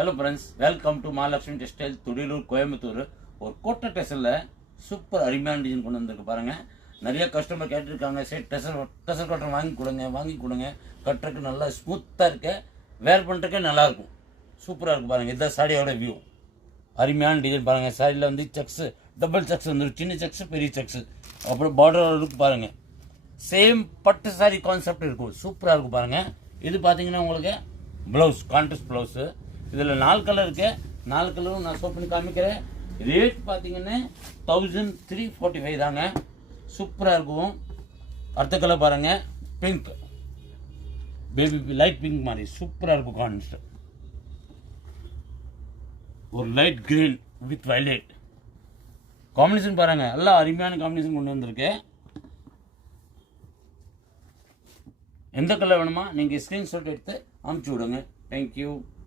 Hello friends, welcome to Mahalakshmi textile, Thudiyalur, Coimbatore. ஒரு கோட்டை டெசலில் super அருமையான டிசைன் கொண்டு வந்திருக்கு பாருங்கள். நிறைய கஸ்டமர் கேட்டிருக்காங்க, சரி டெசல் காட்டன் வாங்கி கொடுங்க. கட்டுறதுக்கு நல்லா ஸ்மூத்தாக இருக்க, வேர் பண்ணுறதுக்கே நல்லாயிருக்கும். சூப்பராக இருக்குது பாருங்கள். இதுதான் சாரியோட வியூ. அருமையான டிசைன் பாருங்கள். சாரியில் வந்து செக்ஸு, டபுள் செக்ஸ் வந்துடும். சின்ன செக்ஸு, பெரிய செக்ஸு, அப்புறம் பார்டர் இருக்கு பாருங்கள். சேம் பட்டு சாரி கான்செப்ட் இருக்கும். சூப்பராக இருக்கும் பாருங்கள். இது பார்த்தீங்கன்னா உங்களுக்கு ப்ளவுஸ், கான்ட்ராஸ்ட் ப்ளவுஸு. இதில் 4 கலர் இருக்கு. 4 கலரும் நான் ஷோ பண்ணி காமிக்கிறேன். ரேட் பார்த்தீங்கன்னா 1345 தாங்க. சூப்பராக இருக்கும். அடுத்த கலர் பாருங்கள், பிங்க், பேபி லைட் பிங்க் மாதிரி சூப்பராக இருக்கும். கான்ட்ராஸ்ட் ஒரு light green with violet combination பாருங்கள். எல்லாம் அருமையான காம்பினேஷன் கொண்டு வந்திருக்கு. எந்த கலர் வேணுமா நீங்கள் ஸ்க்ரீன்ஷாட் எடுத்து அனுப்பிச்சி விடுங்க. தேங்க்யூ.